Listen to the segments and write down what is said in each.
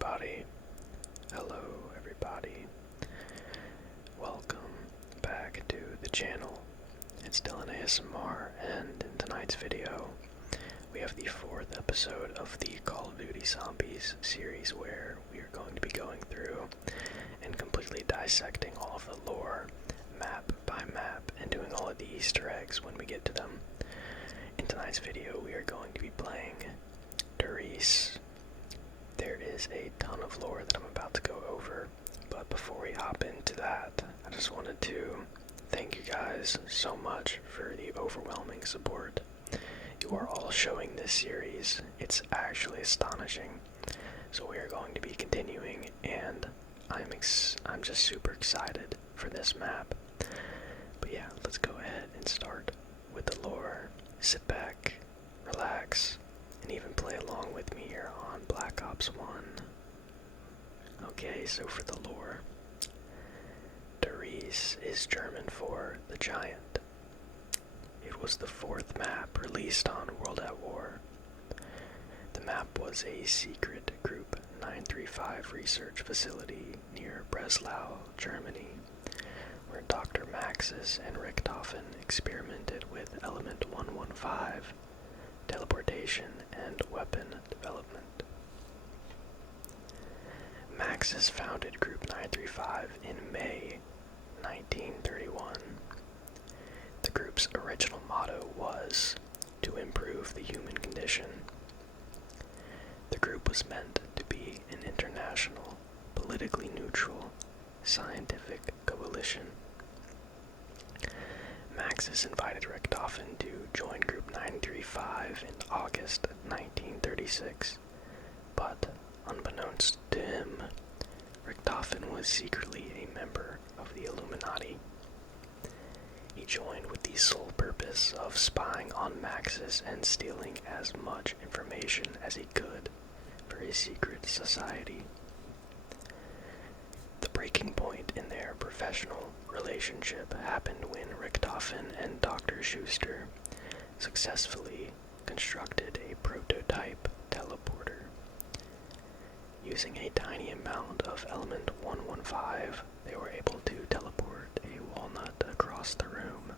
everybody. Hello, everybody. Welcome back to the channel. It's Dylan ASMR, and in tonight's video, we have the fourth episode of the Call of Duty Zombies series, where we are going to be going through and completely dissecting all of the lore, map by map, and doing all of the Easter eggs when we get to them. In tonight's video, we are going to be playing Riese. There is a ton of lore that I'm about to go over, but before we hop into that, I just wanted to thank you guys so much for the overwhelming support you are all showing this series. It's actually astonishing. So we are going to be continuing, and I'm just super excited for this map. But yeah, let's go ahead and start with the lore. Sit back, relax, and even play along with me here on Black Ops 1. Okay, so for the lore, Riese is German for the Giant. It was the fourth map released on World at War. The map was a secret Group 935 research facility near Breslau, Germany, where Dr. Maxis and Richtofen experimented with Element 115, teleportation, and weapon development. Maxis founded Group 935 in May 1931. The group's original motto was to improve the human condition. The group was meant to be an international, politically neutral, scientific coalition. Maxis invited Richtofen to join Group 935 in August 1936, but unbeknownst to him, Richtofen was secretly a member of the Illuminati. He joined with the sole purpose of spying on Maxis and stealing as much information as he could for his secret society. The breaking point in their professional relationship happened when Richtofen and Dr. Schuster successfully constructed a prototype teleporter. Using a tiny amount of element 115, they were able to teleport a walnut across the room.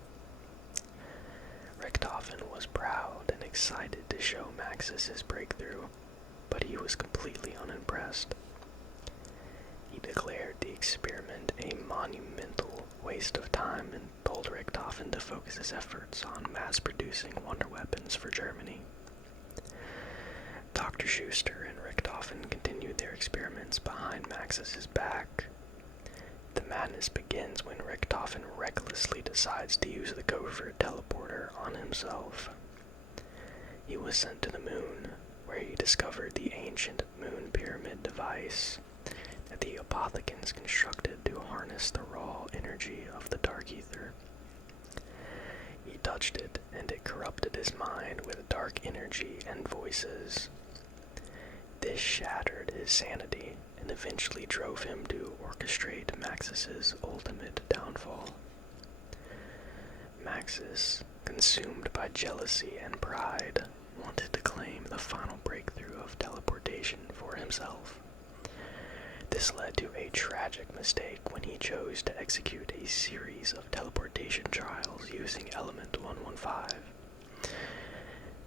Richtofen was proud and excited to show Maxis his breakthrough, but he was completely unimpressed. He declared the experiment a monumental waste of time and told Richtofen to focus his efforts on mass-producing wonder weapons for Germany. Dr. Schuster and Richtofen continued their experiments behind Maxis's back. The madness begins when Richtofen recklessly decides to use the covert teleporter on himself. He was sent to the moon, where he discovered the ancient moon pyramid device that the apothecans constructed to harness the raw energy of the dark ether. He touched it, and it corrupted his mind with dark energy and voices. This shattered his sanity and eventually drove him to orchestrate Maxis's ultimate downfall. Maxis, consumed by jealousy and pride, wanted to claim the final breakthrough of teleportation for himself. This led to a tragic mistake when he chose to execute a series of teleportation trials using Element 115.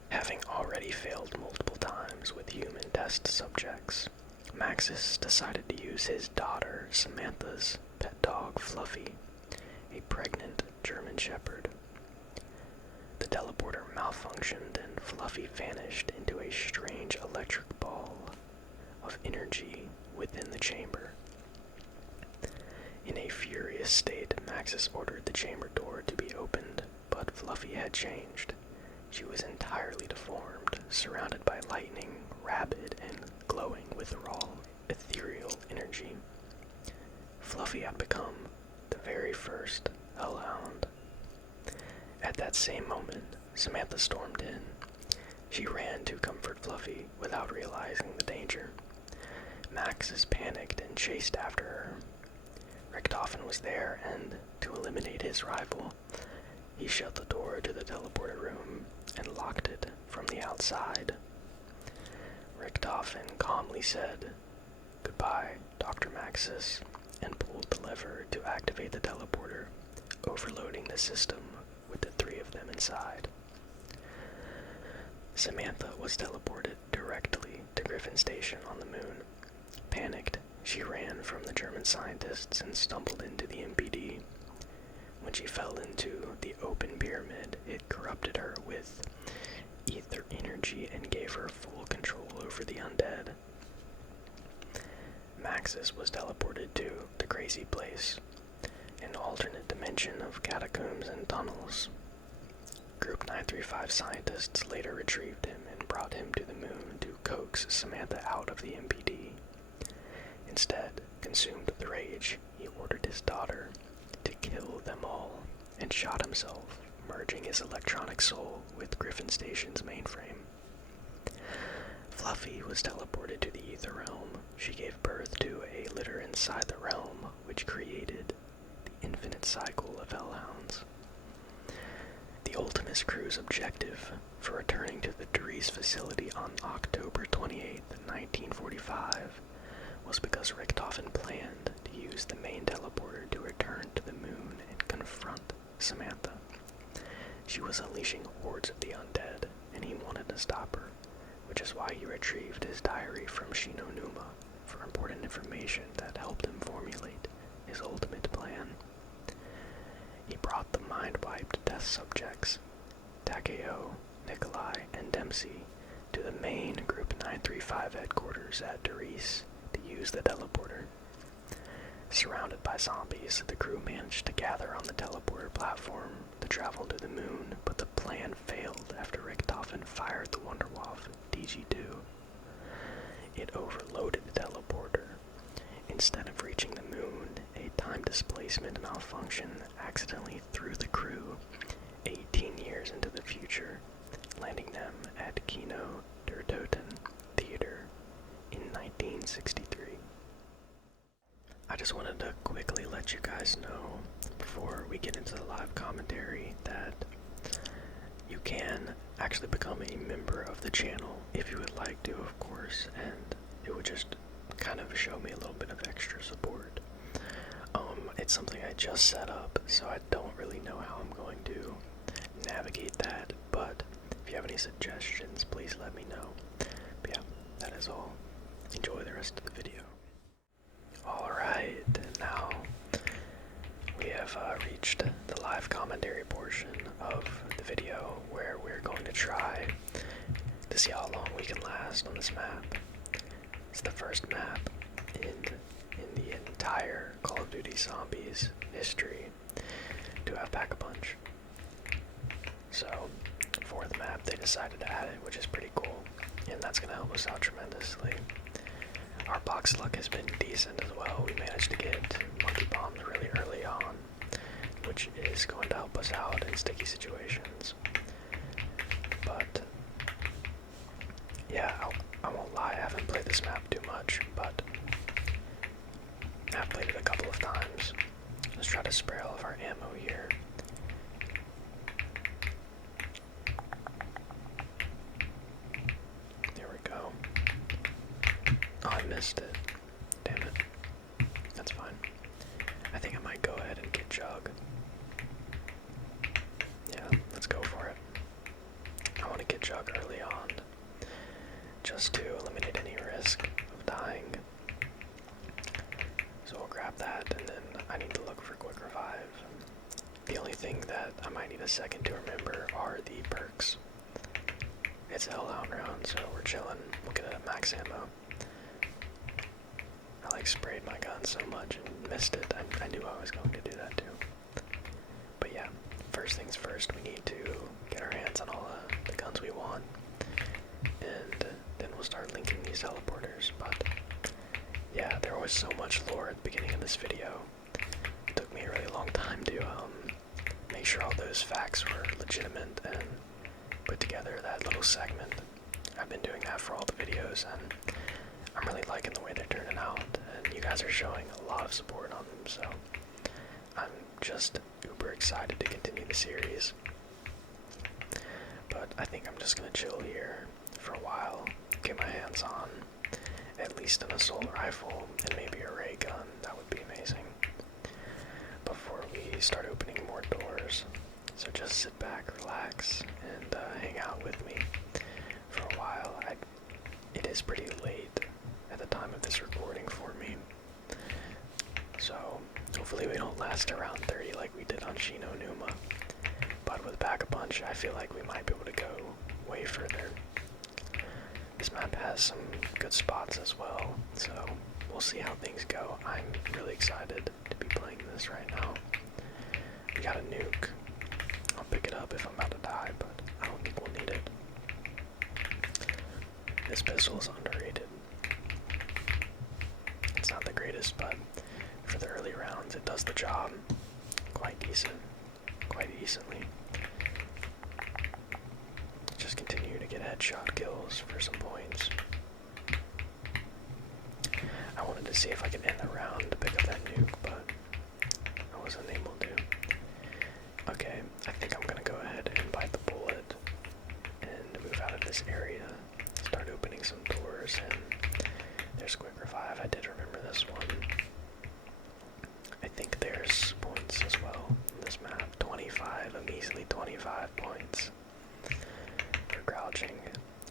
Having already failed multiple times with human test subjects, Maxis decided to use his daughter Samantha's pet dog Fluffy, a pregnant German Shepherd. The teleporter malfunctioned and Fluffy vanished into a strange electric ball of energy within the chamber. In a furious state, Maxis ordered the chamber door to be opened, but Fluffy had changed. She was entirely deformed, surrounded by lightning, rabid, and glowing with raw, ethereal energy. Fluffy had become the very first Hellhound. At that same moment, Samantha stormed in. She ran to comfort Fluffy without realizing the danger. Maxis panicked and chased after her. Richtofen was there, and to eliminate his rival, he shut the door to the teleporter room and locked it from the outside. Richtofen calmly said, goodbye Dr. Maxis and pulled the lever to activate the teleporter, overloading the system with the three of them inside. Samantha was teleported directly to Griffin Station on the moon. Panicked, she ran from the German scientists and stumbled into the MPD. When she fell into the open pyramid, it corrupted her with ether energy and gave her full control over the undead. Maxis was teleported to the Crazy Place, an alternate dimension of catacombs and tunnels. Group 935 scientists later retrieved him and brought him to the moon to coax Samantha out of the MPD. Instead, consumed with rage, he ordered his daughter to kill them all and shot himself, merging his electronic soul with Griffin Station's mainframe. Fluffy was teleported to the Ether Realm. She gave birth to a litter inside the realm, which created the infinite cycle of hellhounds. The Ultimus crew's objective for returning to the Riese facility on October 28, 1945, was because Richtofen planned to use the main teleporter to return to the moon and confront Samantha. She was unleashing hordes of the undead, and he wanted to stop her, which is why he retrieved his diary from Shinonuma for important information that helped him formulate his ultimate plan. He brought the mind-wiped test subjects, Takeo, Nikolai, and Dempsey, to the main Group 935 headquarters at Riese to use the teleporter. Surrounded by zombies, the crew managed to gather on the teleporter platform to travel to the moon, but the plan failed after Richtofen fired the Wunderwaffe DG-2. It overloaded the teleporter. Instead of reaching the moon, a time displacement malfunction accidentally threw the crew 18 years into the future, landing them at Kino der Toten Theater in 1963. I just wanted to quickly let you guys know, before we get into the live commentary, that you can actually become a member of the channel if you would like to, of course, and it would just kind of show me a little bit of extra support. It's something I just set up, so I don't really know how I'm going to navigate that, but if you have any suggestions, please let me know. But yeah, that is all. Enjoy the rest of the video. Alright, now we have reached the live commentary portion of the video where we're going to try to see how long we can last on this map. It's the first map in the entire Call of Duty Zombies history to have Pack-a-Punch. So, for the map, they decided to add it, which is pretty cool, and that's going to help us out tremendously. Our box luck has been decent as well. We managed to get monkey bombs really early on, which is going to help us out in sticky situations. But, yeah, I won't lie, I haven't played this map too much, but I've played it a couple of times. Let's try to spray all of our ammo here. There we go. Oh, I missed it. Damn it. That's fine. I think I might go ahead and get Jug. Yeah, let's go for it. I want to get Jug early on, just to eliminate any risk of dying. So we'll grab that, and then I need to look for Quick Revive. The only thing that I might need a second to remember are the perks. It's a Hellhound round, so we're chilling. Looking at max ammo. I sprayed my gun so much and missed it. I knew I was going to do that too. But yeah, first things first, we need to get our hands on all the guns we want. And then we'll start linking these teleporters. But yeah, there was so much lore at the beginning of this video. It took me a really long time to make sure all those facts were legitimate and put together that little segment. I've been doing that for all the videos, and I'm really liking the way they're turning out, and you guys are showing a lot of support on them, so I'm just uber excited to continue the series. But I think I'm just going to chill here for a while, get my hands on at least an assault rifle and maybe a ray gun. That would be amazing. Before we start opening more doors. So just sit back, relax, and hang out with me for a while. It is pretty late at the time of this recording for me. So hopefully we don't last around 30 like we did on Shino Numa. But with Pack-a-Punch, I feel like we might be able to go way further. This map has some good spots as well, so we'll see how things go. I'm really excited to be playing this right now. We got a nuke. I'll pick it up if I'm about to die, but I don't think we'll need it. This pistol is underrated. It's not the greatest, but for the early rounds, it does the job quite decently. Just continue to get headshot kills for some points. I wanted to see if I could end the round to pick up that nuke, but I wasn't able to. Okay, I think I'm gonna go ahead and bite the bullet and move out of this area. Start opening some doors, and there's quick revive. I did remember this one. I think there's points as well in this map. 25, a measly 25 points for crouching.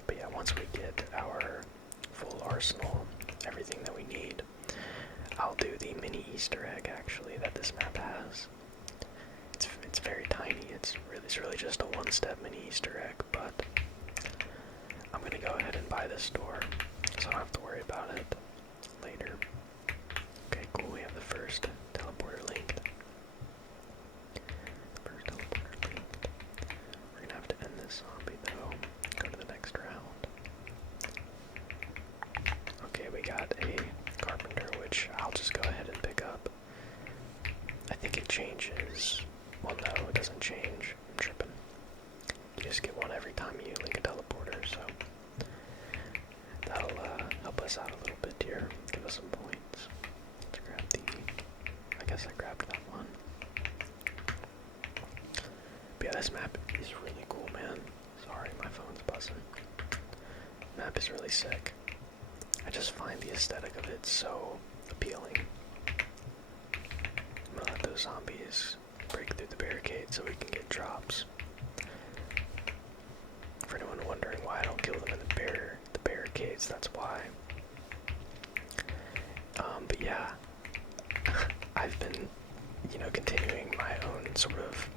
But yeah, once we get our full arsenal, everything that we need, I'll do the mini Easter egg actually that this map has. It's very tiny. It's really just a one-step mini Easter egg, but I'm gonna go ahead and buy this door, so I don't have to worry about it later. Okay, cool. We have the first teleporter linked. We're gonna have to end this zombie though. Go to the next round. Okay, we got a carpenter, which I'll just go ahead and pick up. I think it changes. Well, no, it doesn't change. I'm tripping. You just get one every time you link a teleporter, so that'll help us out a little bit here. Give us some points. Let's grab I guess I grabbed that one. But yeah, this map is really cool, man. Sorry, my phone's buzzing. Map is really sick. I just find the aesthetic of it so appealing. I'm gonna let those zombies break through the barricade so we can get drops. For anyone wondering why I don't kill them in the barricades, that's why. But yeah, I've been, continuing my own sort of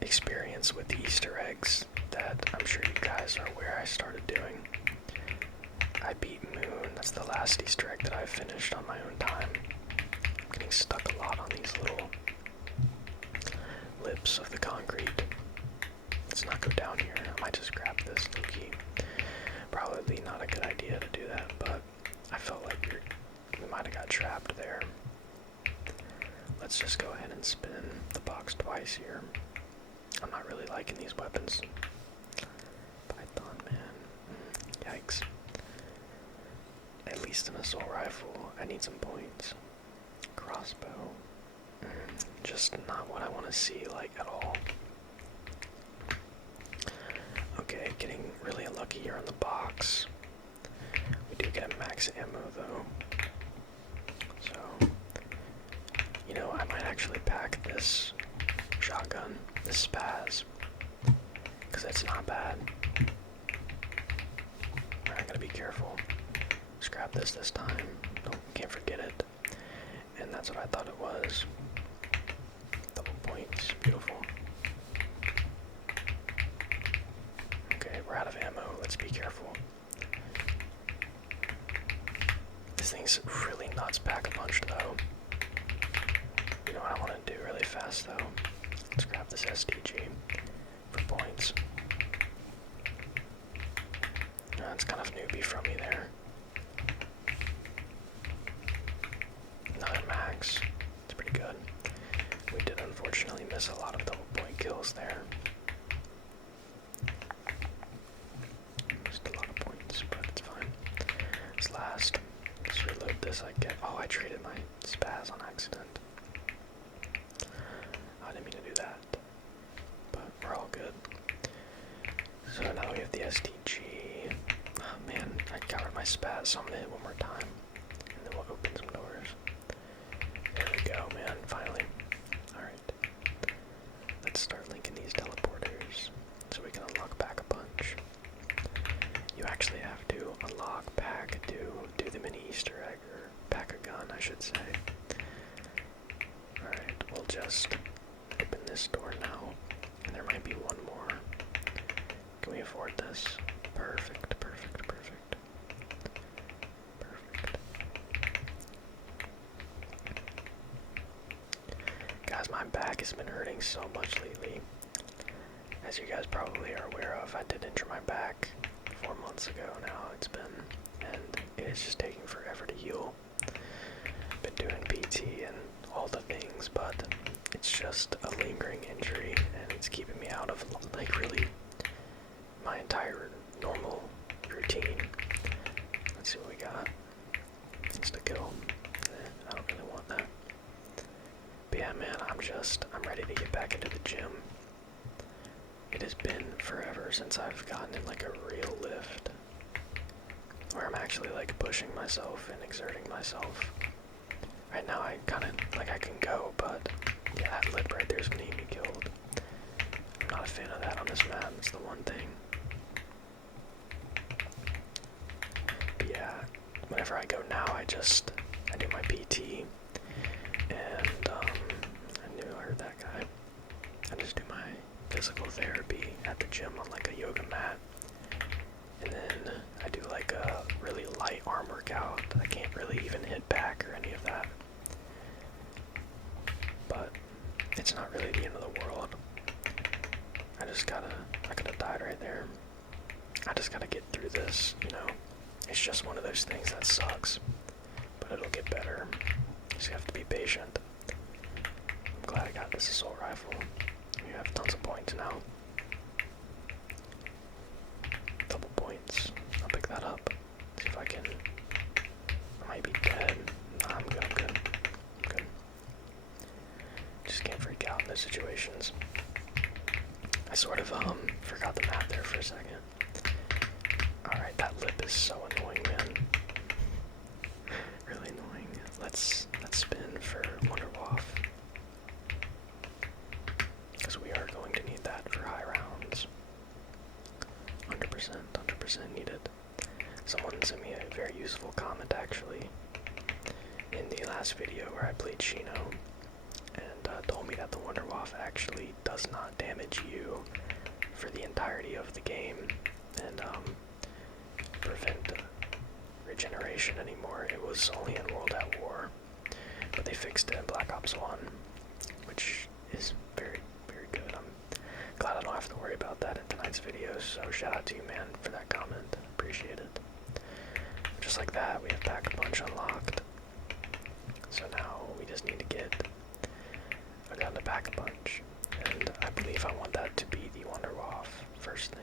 experience with the Easter eggs that I'm sure you guys are aware I started doing. I beat Moon. That's the last Easter egg that I've finished on my own time. I'm getting stuck a lot on these little lips of the concrete. Let's not go down here. I might just grab this Lukey. Probably not a good idea to do that, but I felt like we might have got trapped there. Let's just go ahead and spin the box twice here. I'm not really liking these weapons. Python, man. Yikes. At least an assault rifle. I need some points. Crossbow. Just not what I want to see, like, at all. Okay, getting really unlucky here on the box. We do get a max ammo, though. So, I might actually pack this shotgun, this spaz, because it's not bad. Alright, gotta be careful. Just grab this time. Can't forget it. And that's what I thought it was. Double points. Beautiful. Okay, we're out of ammo. Let's be careful. This thing's really nuts Pack-a-Punch, though. You know what I want to do really fast, though? Let's grab this STG for points. That's kind of newbie from me there. Another max. It's pretty good. We did unfortunately miss a lot of double point kills there. Missed a lot of points, but it's fine. This last. Let's reload this. Oh, I traded my spaz on accident. I didn't mean to do that. But we're all good. So now we have the STG. Oh man, I got spaz, so I'm gonna hit one more time, and then we'll open some doors. There we go, man, finally. Alright. Let's start linking these teleporters, so we can unlock back a bunch. You actually have to unlock pack to do the mini Easter egg, or pack a gun, I should say. Alright, we'll just open this door now, and there might be one more. Can we afford this? Perfect, perfect, perfect. Perfect. Guys, my back has been hurting so much lately. As you guys probably are aware of, I did injure my back 4 months ago now, it's been, and it's just taking forever to heal. Been doing PT and all the things, but it's just a lingering injury, and it's keeping me out of, like, really my entire normal routine. Let's see what we got. Insta-kill. I don't really want that. But yeah, man, I'm ready to get back into the gym. It has been forever since I've gotten in, like, a real lift, where I'm actually, like, pushing myself and exerting myself. Right now, I kind of, like, I can go, but yeah, that lip right there is gonna get me killed. I'm not a fan of that on this map, it's the one thing. But yeah, whenever I go now, I do my PT, and, I heard that guy. I just do my physical therapy at the gym on, like, a yoga mat, and then I do, like, a really light arm workout. I can't really even hit back or any of that, but it's not really the end of the world. I could have died right there. I just gotta get through this, you know. It's just one of those things that sucks, but it'll get better. You just have to be patient. I'm glad I got this assault rifle. We have tons of points now. Double points. I'll pick that up. See if I can. I might be dead. Nah, I'm good, I'm good. I'm good. Just can't freak out in those situations. I sort of, forgot the map there for a second. Alright, that lip is so annoying, man. Really annoying. Let's spin for Wonderwaff, because we are going to need that for high rounds. 100% needed. Someone sent me a very useful comment, actually, in the last video where I played Shino, and told me that the Wonderwaff actually does not damage you for the entirety of the game, and prevent regeneration anymore. It was only in World at War, but they fixed it in Black Ops 1, which is very, very good. I'm glad I don't have to worry about that in tonight's video, so shout out to you, man, for that comment. Appreciate it. Just like that, we have Pack a Punch unlocked. So now we just need to get a gun to Pack a Punch, and I believe I want that to be the Wonderwaff first thing.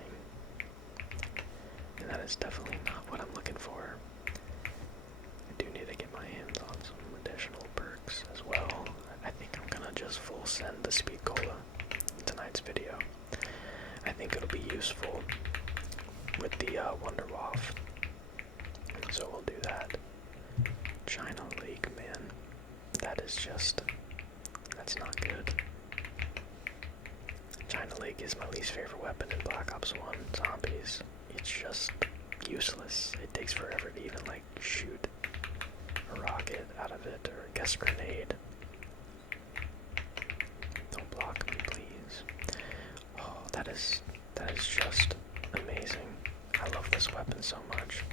And that is definitely not what I'm looking for. I do need to get my hands on some additional perks as well. I think I'm gonna just full send the Speed Cola in tonight's video. I think it'll be useful with the Wonderwaff. So we'll do that. China Lake, man. That is just... that's not good. China Lake is my least favorite weapon in Black Ops 1 Zombies. It's just useless. It takes forever to even, like, shoot a rocket out of it, or I guess grenade. Don't block me, please. Oh, that is just amazing. I love this weapon so much.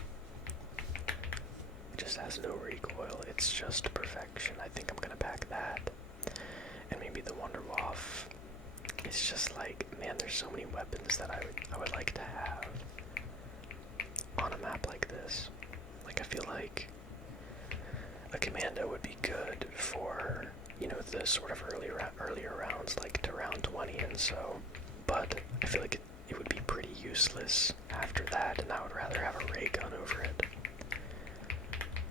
It just has no recoil. It's just perfection. I think I'm gonna pack that. And maybe the Wonderwaff. It's just like, man, there's so many weapons that I would like to have on a map like this. Like, I feel like a commando would be good for, you know, the sort of earlier rounds, like to round 20 and so, but I feel like it would be pretty useless after that, and I would rather have a ray gun over it.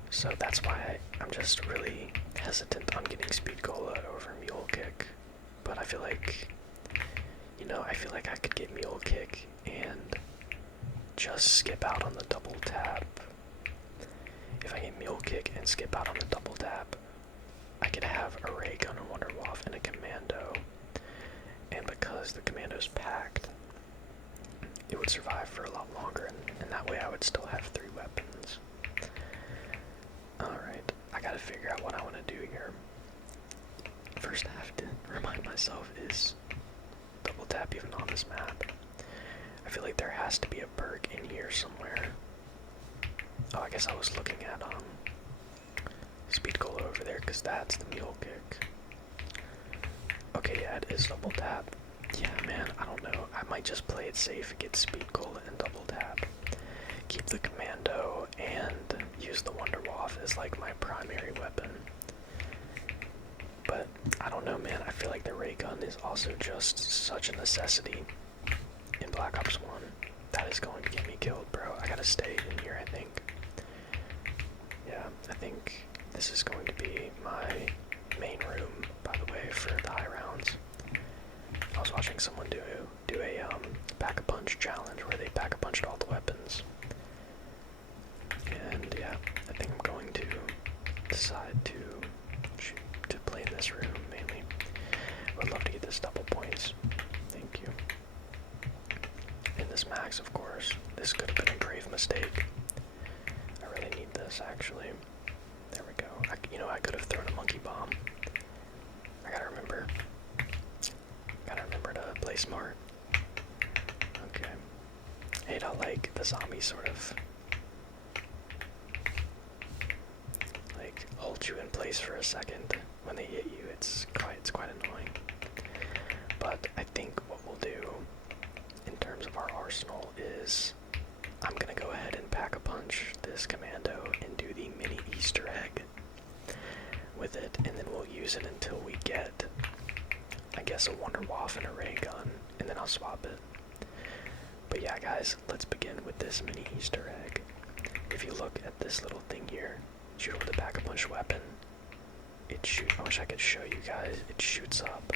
So that's why I'm just really hesitant on getting Speed Cola over Mule Kick. But I feel like, you know, I feel like I could get Mule Kick and just skip out on the double tap if I get mule kick and skip out on the double tap, I could have a ray gun, a wonder waff, and a commando. And because the commando's packed, it would survive for a lot longer, and that way I would still have 3 weapons. Alright, I gotta figure out what I want to do here. First I have to remind myself, is double tap even on this map? I feel like there has to be a perk in here somewhere. Oh, I guess I was looking at speed cola over there, because that's the mule kick. Okay, yeah, it is double tap. Yeah, man, I don't know. I might just play it safe, get speed cola and double tap. Keep the commando and use the wonder waff as like my primary weapon. But I don't know, man. I feel like the ray gun is also just such a necessity in Black Ops 1. That is going to get me killed, bro. I gotta stay in here, I think. Yeah, I think this is going to be my main room, by the way, for the high rounds. I was watching someone do a pack-a-punch challenge where they pack-a-punched all the weapons. And yeah, I think I'm going to decide to play in this room mainly. I would love to get this double points. Thank you. And this max, of course. This could have been a grave mistake. I really need this, actually. There we go. I could have thrown a monkey bomb. I gotta remember. To play smart. Okay. I hate how, like, the zombies sort of like hold you in place for a second when they hit you. It's quite annoying. But I think what we'll do in terms of our arsenal is I'm gonna go ahead and pack-a-punch this commando and do the mini Easter egg with it, and then we'll use it until we get, I guess, a wonder waff and a ray gun, and then I'll swap it. But yeah, guys, let's begin with this mini Easter egg. If you look at this little thing here, shoot with a pack-a-punch weapon, I wish I could show you guys, it shoots up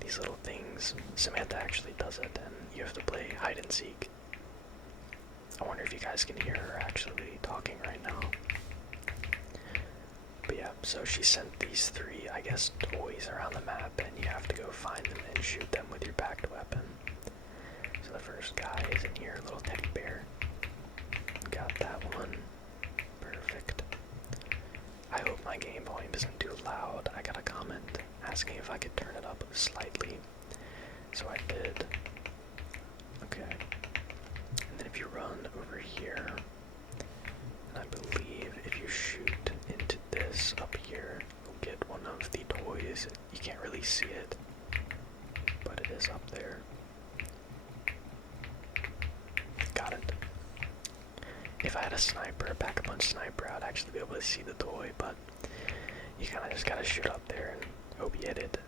these little things. Samantha actually does it, and you have to play hide and seek. I wonder if you guys can hear her actually talking right now. But yeah, so she sent these 3, I guess, toys around the map, and you have to go find them and shoot them with your packed weapon. So the first guy is in here, little teddy bear. Got that one. Perfect. I hope my game volume isn't too loud. I got a comment asking if I could turn it up slightly. So I did. Okay. And then if you run over here, and I believe if you shoot into this up here, you'll get one of the toys. You can't really see it, but it is up there. Got it. If I had a sniper, a pack-a-punch sniper, I'd actually be able to see the toy, but you kind of just gotta shoot up there and hope you hit it.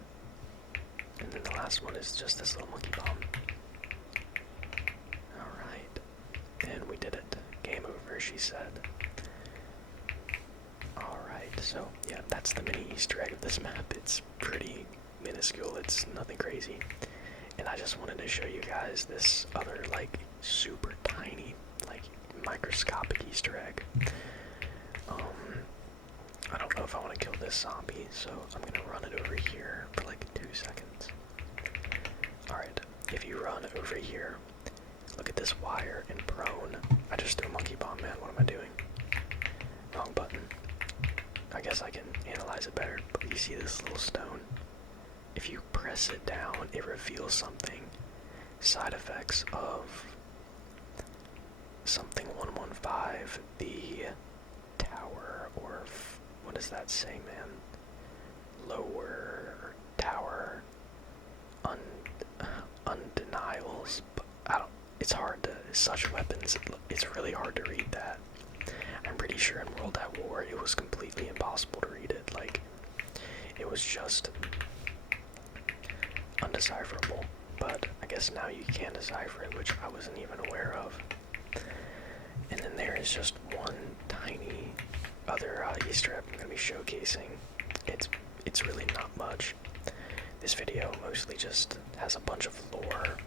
And then the last one is just this little monkey bomb. Alright. And we did it. Game over, she said. Alright, so yeah, that's the mini Easter egg of this map. It's pretty minuscule, it's nothing crazy. And I just wanted to show you guys this other, like, super tiny, like, microscopic Easter egg. I don't know if I want to kill this zombie, so I'm gonna run it over here for like 2 seconds. Alright, if you run over here, look at this wire in prone. I just threw a monkey bomb, man. What am I doing? Wrong button. I guess I can analyze it better, but you see this little stone? If you press it down, it reveals something. Side effects of something 115, the tower, or what does that say, man? Lower tower, undenials, but it's hard to, such weapons, it's really hard to read that. I'm pretty sure in World at War it was completely impossible to read it, like, it was just undecipherable, but I guess now you can decipher it, which I wasn't even aware of. And then there is just one tiny other Easter egg I'm going to be showcasing. It's really not much. This video mostly just has a bunch of lore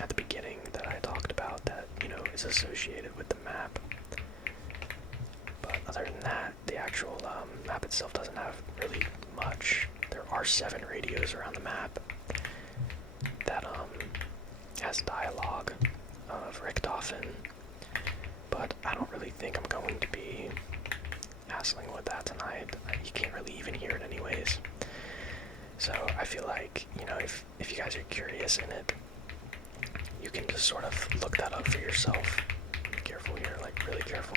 at the beginning that I talked about that, is associated with the map. other than that, the actual map itself doesn't have really much. There are 7 radios around the map that has dialogue of Richtofen, but I don't really think I'm going to be hassling with that tonight. You can't really even hear it anyways. So I feel like, you know, if you guys are curious in it, you can just sort of look that up for yourself. Be careful here, like really careful.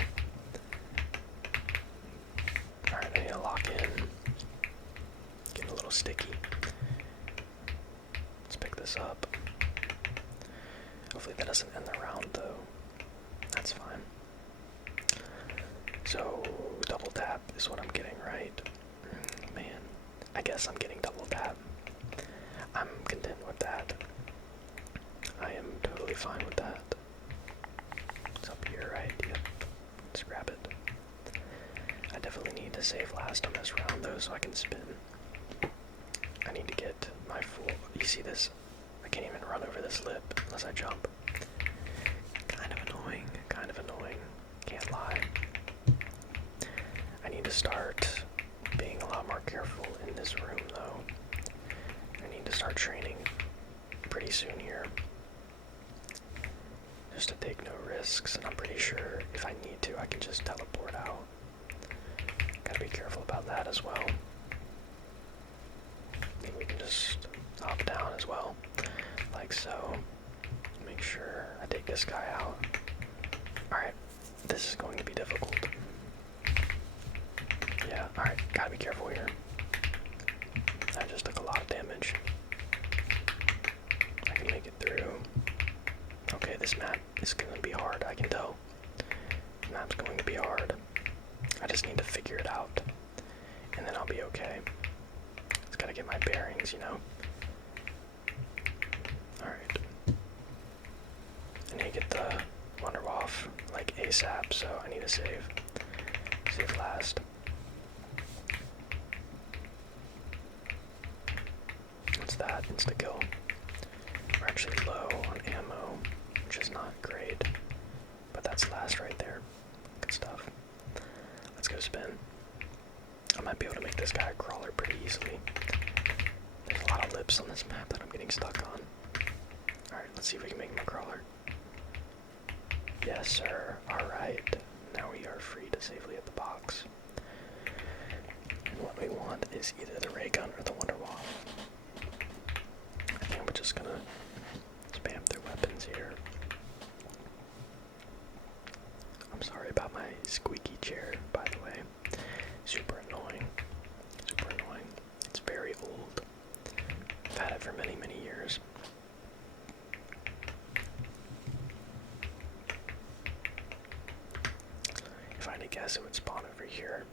Alright, I need to lock in. Getting a little sticky. Let's pick this up. Hopefully that doesn't end the round though. That's fine. So, double tap is what I'm getting, right? Man, I guess I'm getting double tap. I'm content with that. I am totally fine with that. It's up here, right? Yep. Let's grab it. I definitely need to save last on this round though, so I can spin. I need to get my full... You see this? I can't even run over this lip unless I jump. Kind of annoying. Kind of annoying. Can't lie. I need to start being a lot more careful in this room though. I need to start training pretty soon here. Just to take no risks, and I'm pretty sure if I need to, I can just teleport out. Gotta be careful about that as well. I think we can just hop down as well, like so. Make sure I take this guy out. Alright, this is going to be difficult. Yeah, alright, gotta be careful here. I just took a lot of damage. I can make it through. Okay, this map is going to be hard, I can tell. This map's going to be hard. I just need to figure it out, and then I'll be okay. Just gotta get my bearings, you know? Alright. I need to get the Wonder off, like, ASAP, so I need to save. Save last. What's that? Insta-kill. We're actually low on ammo, which is not great, but that's last right there. Good stuff. Let's go spin. I might be able to make this guy a crawler pretty easily. There's a lot of lips on this map that I'm getting stuck on. Alright, let's see if we can make him a crawler. Yes, sir. Alright. Now we are free to safely hit the box. And what we want is either the ray gun or the Wonder Waff. I think we're just gonna spam through weapons here. I'm sorry about my squeaky chair, by the way. Super annoying. Super annoying. It's very old. I've had it for many, many years. If I had to guess, it would spawn over here.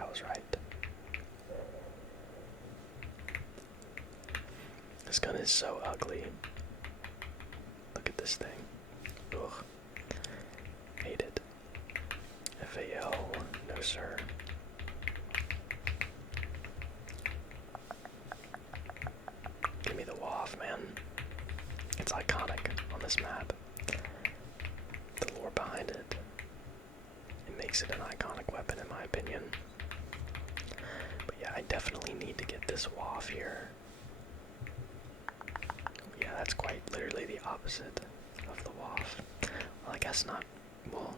I was right. This gun is so ugly. Look at this thing. Ugh. Hate it. FAL, no sir. Give me the waff, man. It's iconic on this map. The lore behind it. It makes it an iconic weapon in my opinion. But yeah, I definitely need to get this waff here. Yeah, that's quite literally the opposite of the waff. Well, I guess not. Well,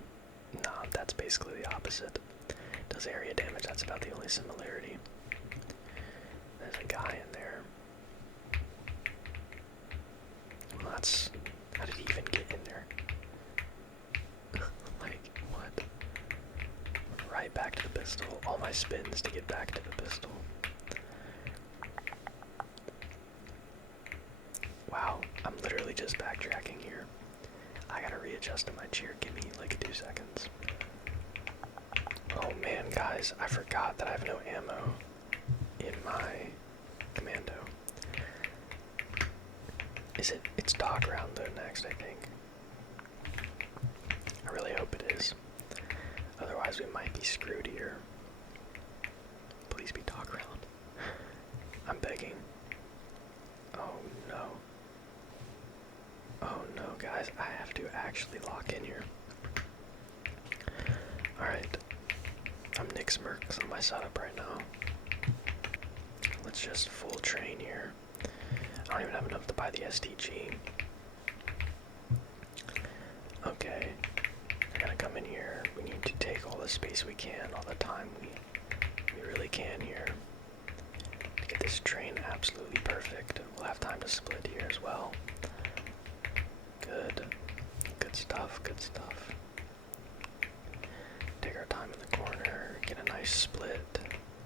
no, that's basically the opposite. Does area damage, that's about the only similarity. There's a guy in there. Well, that's... How did he even get in there? Like, what? Right back to the pistol. All my spins to get back to the pistol. Wow, I'm literally just backtracking here. I gotta readjust to my chair. Give me like 2 seconds. Oh man, guys, I forgot that I have no ammo in my commando. It's dog round though next, I think. I really hope it is. Otherwise we might be screwed here. Please be dog round. I'm begging. Oh no. Oh no, guys, I actually lock in here. Alright. I'm Nick Smirks on my setup right now. Let's just full train here. I don't even have enough to buy the STG. Okay. We're gonna come in here. We need to take all the space we can, all the time we really can here. To get this train absolutely perfect. We'll have time to split here as well. Good. Good stuff, good stuff. Take our time in the corner, get a nice split.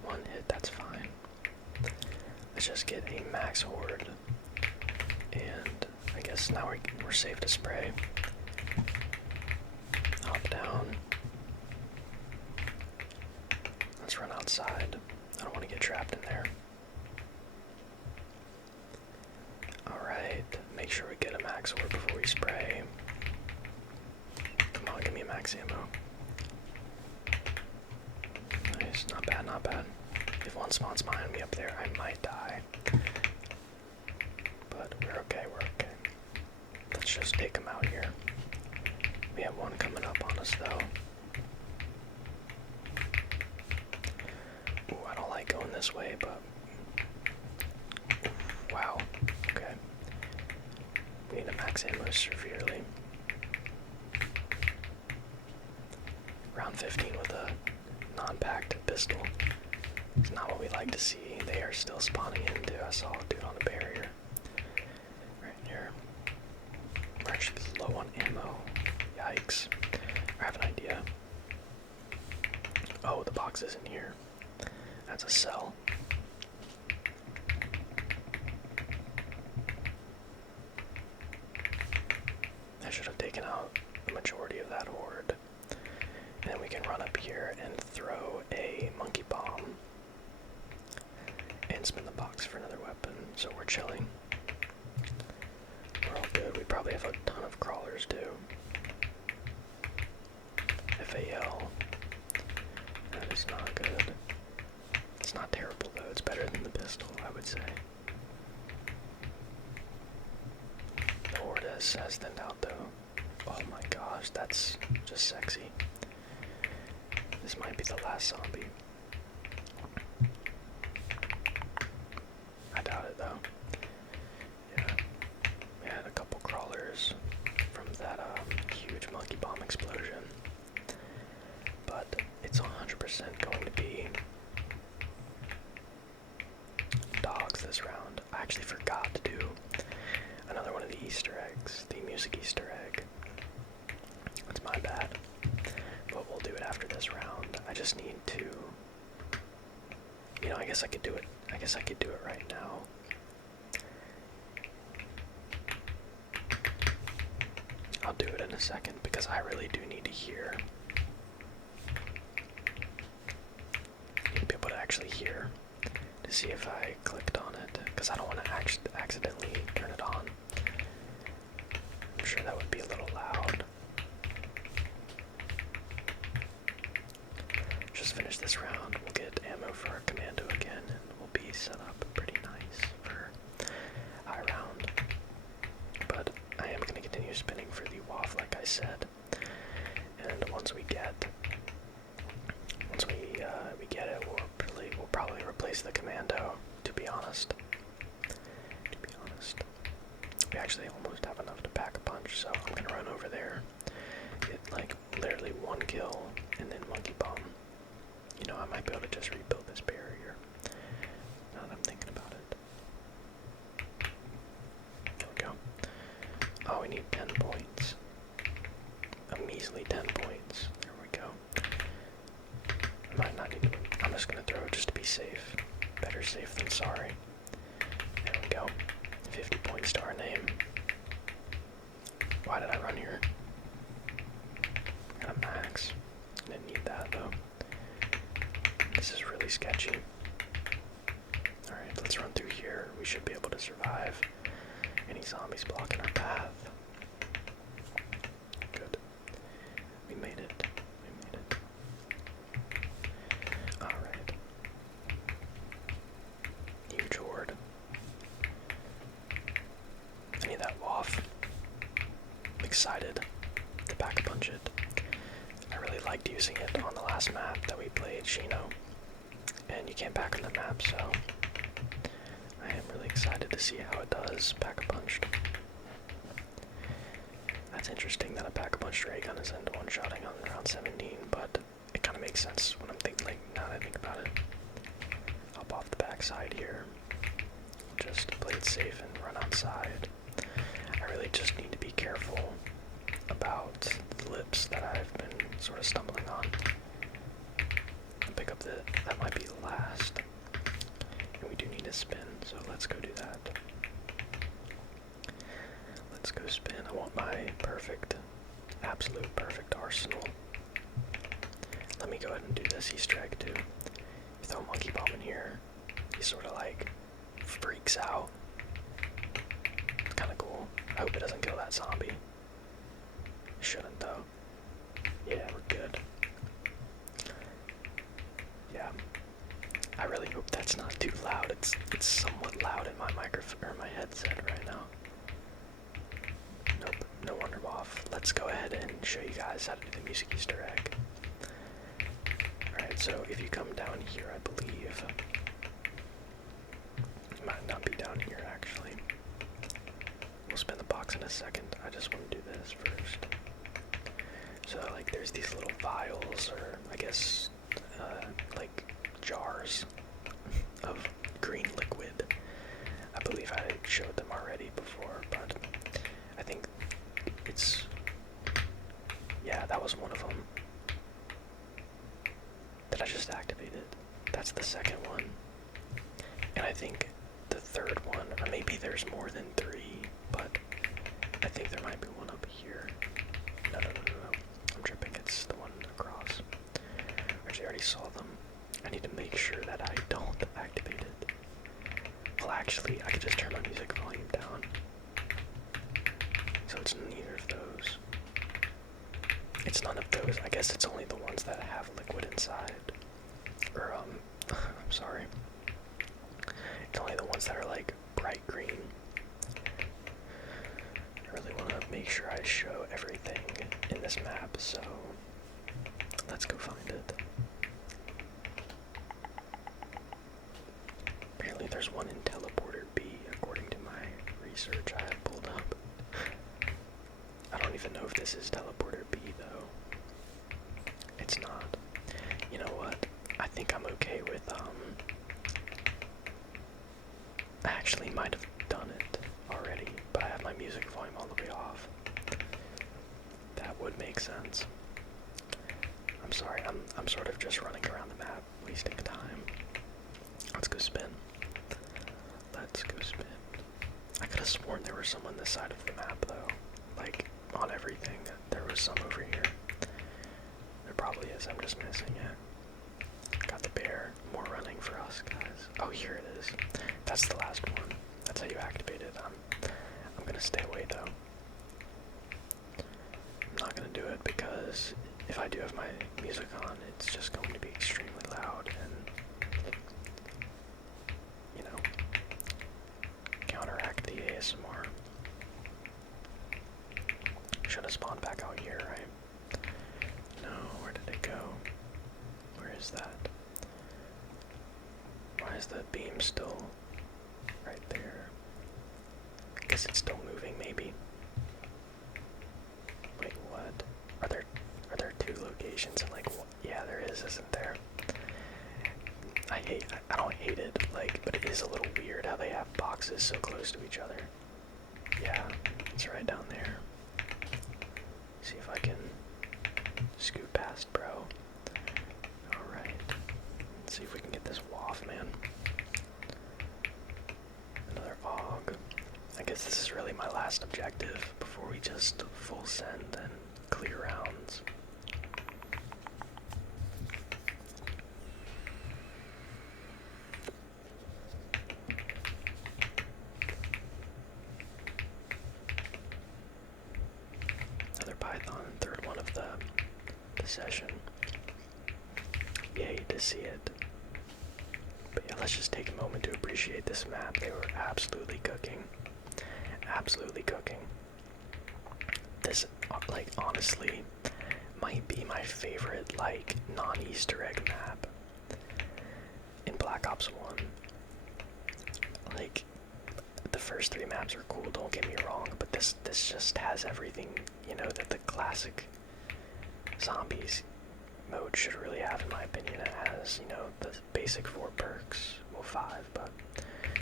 One hit, that's fine. Let's just get a max horde. And I guess now we're safe to spray. Hop down. Let's run outside. I don't want to get trapped in there. Alright, make sure we get a max horde before we spray. Come on, give me a max ammo. Nice, not bad, not bad. If one spawns behind me up there, I might die. But we're okay, we're okay. Let's just take him out here. We have one coming up on us though. Ooh, I don't like going this way, but... Oof, wow, okay. We need a max ammo severely. Round 15 with a non-packed pistol. It's not what we like to see. They are still spawning in too. I saw a dude on the barrier. Right here. We're actually low on ammo. Yikes. I have an idea. Oh, the box is in here. That's a cell. I should have taken out the majority of that horde. And then we can run up here and throw a monkey bomb. And spin the box for another weapon. So we're chilling. We're all good. We probably have a ton of crawlers too. FAL. That is not good. It's not terrible though. It's better than the pistol, I would say. The horde has thinned out though. Oh my gosh, that's just sexy. This might be the last zombie. I doubt it though. Yeah, we had a couple crawlers from that huge monkey bomb explosion. But it's 100% going to be dogs this round. I actually forgot to do another one of the Easter eggs, the music Easter egg. That's my bad. But we'll do it after this round. I just need to, you know, I guess I could do it. I guess I could do it right now. I'll do it in a second because I really do need to hear. Need to be able to actually hear to see if I clicked on it because I don't want to accidentally turn it on. I'm sure that would be a little loud. Just finish this round, we'll get ammo for our commando again, and we'll be set up pretty nice for high round. But I am going to continue spinning for the WAF like I said, and once we get it, we'll probably replace the commando, to be honest. We actually almost have enough to pack a punch, so I'm going to run over there, get like literally one kill, and then monkey bomb. You know, I might be able to just rebuild this barrier, now that I'm thinking about it. There we go. Oh, we need 10 points. A measly 10 points. There we go. I might not need to, I'm just gonna throw it just to be safe. Better safe than sorry. There we go. 50 points to our name. Why did I run here? Got a max. Didn't need that though. This is really sketchy. Alright, let's run through here. We should be able to survive any zombies blocking our path. Good. We made it. Alright. Huge horde. I need that waff. I'm excited. to pack-a-punch it. I really liked using it on the last map that we played, Shino. And you can't pack on the map, so I am really excited to see how it does pack-a-punched. That's interesting that a pack-a-punched ray gun is into one-shotting on round 17, but it kind of makes sense when I'm thinking, like, now that I think about it. Hop off the backside here. Just play it safe and run outside. I really just need to be careful about the lips that I've been sort of stumbling on. I'll pick up that might be the last. And we do need to spin, so let's go do that. Let's go spin. I want my perfect, absolute perfect arsenal. Let me go ahead and do this Easter egg too. Throw a monkey bomb in here. He sort of like freaks out. It's kind of cool. I hope it doesn't kill that zombie. Shouldn't though. Yeah, we're good. Yeah. I really hope that's not too loud. It's somewhat loud in my microphone or my headset right now. Nope, no wonder off. Let's go ahead and show you guys how to do the music Easter egg. Alright, so if you come down here, I believe. It might not be down here actually. We'll spin the box in a second. I just want to do this first. So like there's these little vials, or I guess like jars of green liquid. I believe I showed them already before, but I think it's, yeah, that was one of them that I just activated. That's the second one. And I think the third one, or maybe there's more than 3, but I think there might be one up here. No. I'm tripping, it's the one across. Actually, I already saw them. I need to make sure that I don't activate it. Well, actually, I could just turn my music volume down. So it's neither of those. It's none of those. I guess it's only the ones that have liquid inside. Or, I'm sorry. It's only the ones that are like bright green. I really want to make sure I show everything in this map, so let's go find it. Apparently there's one in Teleporter B, according to my research I have pulled up. I don't even know if this is Teleporter B, though. It's not. You know what? I think I'm okay with, I actually might have done it already, but I have my music volume all the way off. That would make sense. I'm sorry, I'm sort of just running around the map, wasting time. Let's go spin. Let's go spin. I could have sworn there was some on this side of the map, though. Like, on everything. There was some over here. There probably is, I'm just missing it. Got the bear. More running for us, guys. Oh, here it is. That's the last one. That's how you activate it. I'm gonna stay away, though. I'm not gonna do it because if I do have my music on, it's just going to be extremely loud and, you know, counteract the ASMR. Should have spawned back out here, right? No, where did it go? Where is that? Why is the beam still right there? I guess it's still moving, maybe. Wait, what? Are there 2 locations? And like, what? Yeah, there is, isn't there? I don't hate it, like, but it is a little weird how they have boxes so close to each other. Yeah, it's right down there. See if I can scoot past, bro. Alright. Let's see if we can get this waff, man. Another AUG. I guess this is really my last objective before we just full send and clear rounds. Another python, third one of the session. Yay to see it. But yeah, let's just take a moment to appreciate this map. They were absolutely cooking. Absolutely cooking. this, like, honestly, might be my favorite, like, non-Easter egg map in Black Ops 1. Like, the first 3 maps are cool, don't get me wrong, but this just has everything, you know, that the classic zombies mode should really have, in my opinion. It has, you know, the basic 4 perks, well 5, but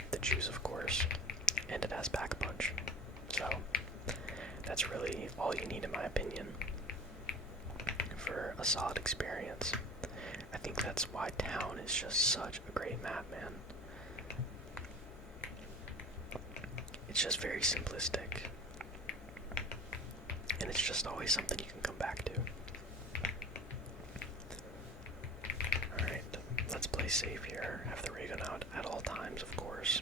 the juice, of course, and it has Pack Punch. So that's really all you need, in my opinion, for a solid experience. I think that's why Town is just such a great map, man. It's just very simplistic, and it's just always something you can come back to. Alright, let's play safe here. Have the ray gun out at all times, of course.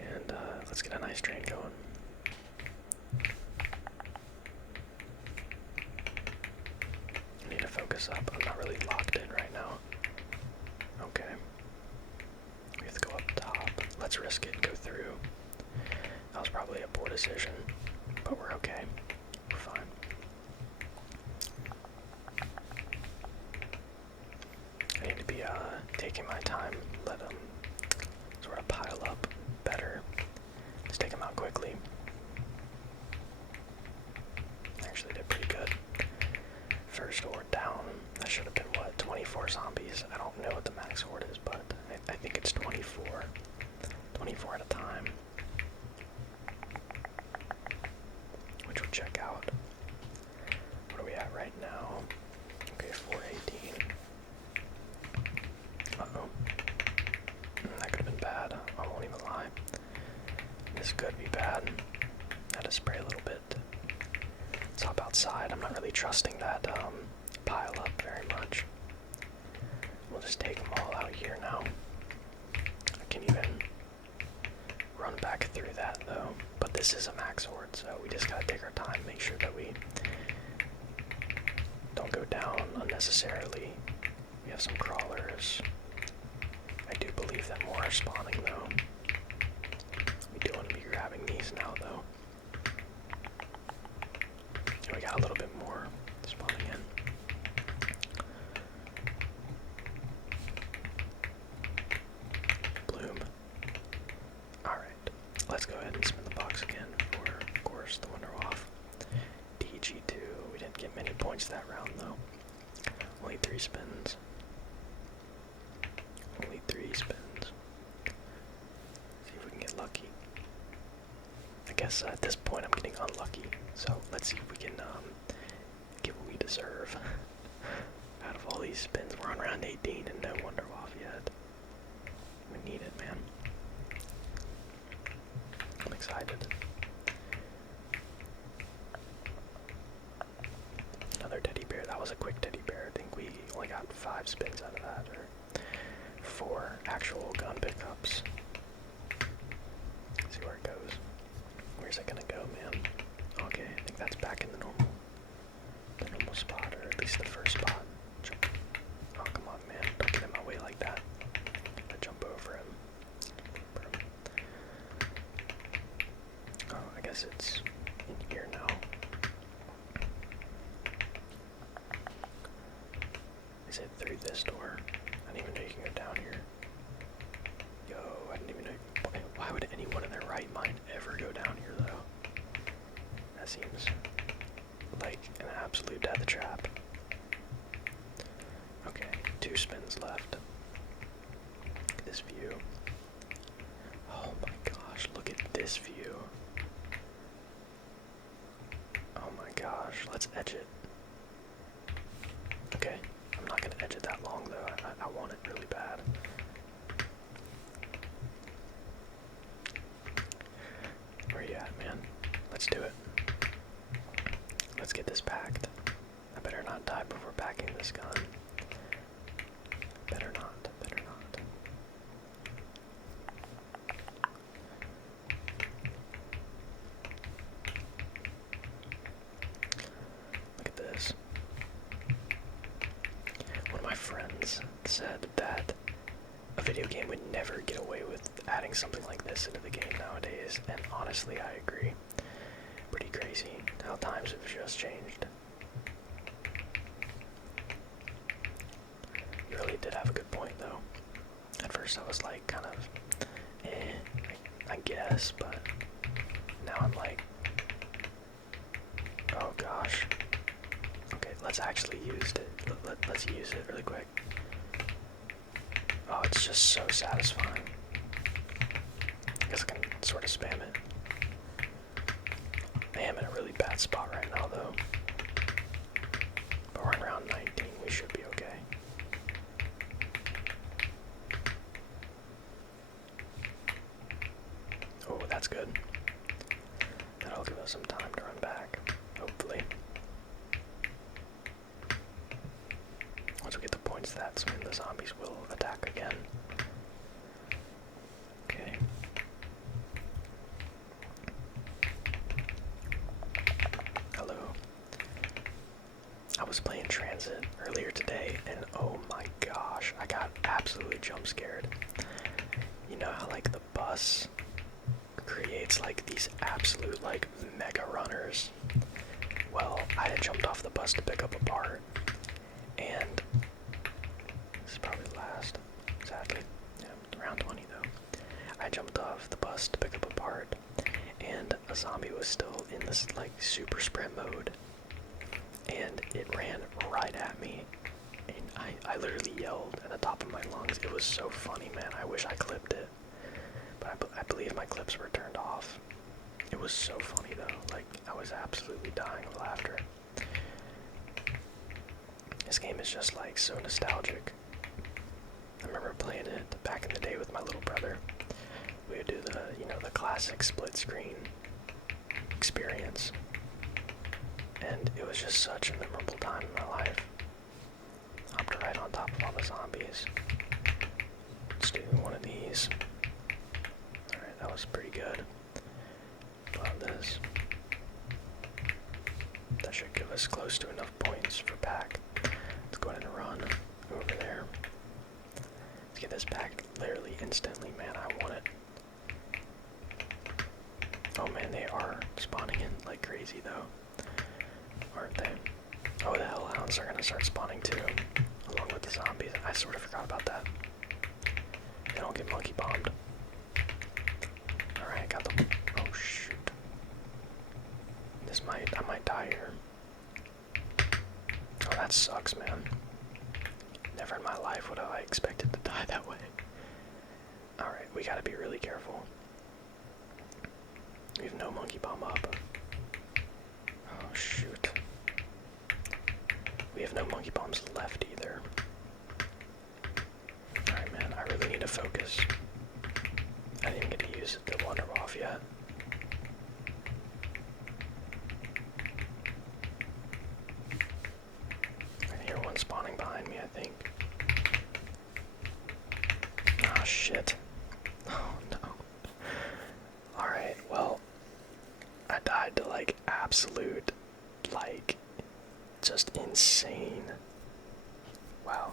And let's get a nice train going. I need to focus up. I'm not really locked in right now. Okay. We have to go up top. Let's risk it and go through. That was probably a poor decision, but we're okay. We're fine. I need to be taking my time, let them sort of pile up better. Just take them out quickly. Actually did pretty good. First horde down. That should have been, what, 24 zombies? I don't know what the max horde is, but I think it's 24. 24 at a time. Which we'll check out. What are we at right now? Okay, 418. Uh-oh. That could have been bad. I won't even lie. This could be bad. Had to spray a little bit. Let's hop outside. I'm not really trusting that pile up very much. We'll just take them all out here now. I can even run back through that though. But this is a max horde, so we just gotta take our time, make sure that we don't go down unnecessarily. We have some crawlers. I do believe that more are spawning though. We do want to be grabbing these now though. And we got a little bit more spawning in. Bloom. Alright, let's go ahead and spin the box again for, of course, the winner off. DG2, we didn't get many points that round though. Only 3 spins. Only 3 spins. See if we can get lucky. I guess at this point I'm getting unlucky, so let's see if we can get what we deserve. Out of all these spins, we're on round 18 and no wonder off yet. We need it, man. I'm excited. Another teddy bear. That was a quick teddy bear. I think we only got 5 spins out of that, or 4 actual gun pickups. Let's see where it goes. Where's it gonna go, man? Okay, I think that's back in the normal spot, or at least the first spot. Oh, come on, man. Don't get in my way like that. I jump over him. Oh, I guess it's in here now. Is it through this door? I didn't even know you can go down here. Yo, I didn't even know. Why would anyone in their right mind ever go down here, though? That seems like an absolute death trap. Okay, 2 spins left. Look at this view. Oh my gosh, look at this view. Oh my gosh, let's edge it. Okay, I'm not gonna edge it that long though. I want it really bad. Where you at, man? Let's do it. Let's get this packed. I better not die before packing this gun. Better not, better not. Look at this. One of my friends said that a video game would never get away with adding something like this into the game nowadays, and honestly I agree. Pretty crazy how times have just changed. You really did have a good point, though. At first I was like, kind of, I guess, but now I'm like, oh gosh. Okay, let's actually use it. Let's use it really quick. Oh, it's just so satisfying. I guess I can sort of spam it. I am in a really bad spot right now, though. But we're in round 19, we should be okay. Oh, that's good. That'll give us some time to run back, hopefully. Once we get the points, that's when the zombies will attack again. Okay. Hello. I was playing Transit earlier today, and oh my gosh, I got absolutely jump scared. You know how like the bus creates like these absolute like mega runners? Well, I had jumped off the bus to pick up a part, and this is probably the last, sadly. Yeah, around 20 though. I jumped off the bus to pick up a part, and a zombie was still in this like super sprint mode, and it ran right at me, and I literally yelled at the top of my lungs. It was so funny, man. I wish I clipped it, but I believe my clips were turned off. It was so funny though. Like, I was absolutely dying of laughter. This game is just like so nostalgic. I remember playing it back in the day with my little brother. We would do the, you know, the classic split screen experience. And it was just such a memorable time in my life. Hopped right on top of all the zombies. Let's do one of these. Alright, that was pretty good. Love this. That should give us close to enough points for pack. Let's go ahead and run over there. Let's get this pack literally instantly, man. I want it. Oh man, they are spawning in like crazy though, aren't they? Oh, the hellhounds are gonna start spawning too, along with the zombies. I sort of forgot about that. They don't get monkey bombed. Alright, got them. Oh shoot. I might die here. Oh, that sucks, man. Never in my life would have I expected to die that way. Alright, we gotta be really careful. We have no monkey bomb up. Oh shoot. We have no monkey bombs left either. Alright, man, I really need to focus. I didn't even get to use the wonder off yet. I hear one spawning behind me, I think. Ah, shit. Oh no. Alright, well, I died to like absolute, like, just insane. Wow.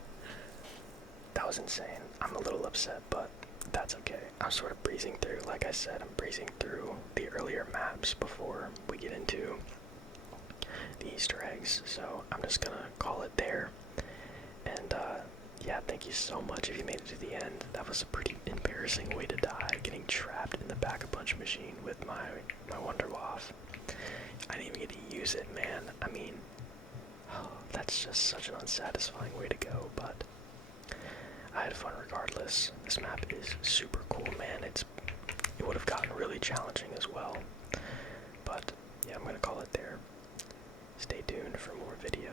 That was insane. I'm a little upset, but that's okay. I'm sort of breezing through, like I said, I'm breezing through the earlier maps before we get into the Easter eggs, so I'm just gonna call it there. And yeah, thank you so much if you made it to the end. That was a pretty embarrassing way to die, getting trapped in the back-a-punch machine with my Wonderwaff. I didn't even get to use it, man. I mean, oh, that's just such an unsatisfying way to go, but I had fun regardless. This map is super cool, man. It would have gotten really challenging as well. But yeah, I'm gonna call it there. Stay tuned for more videos.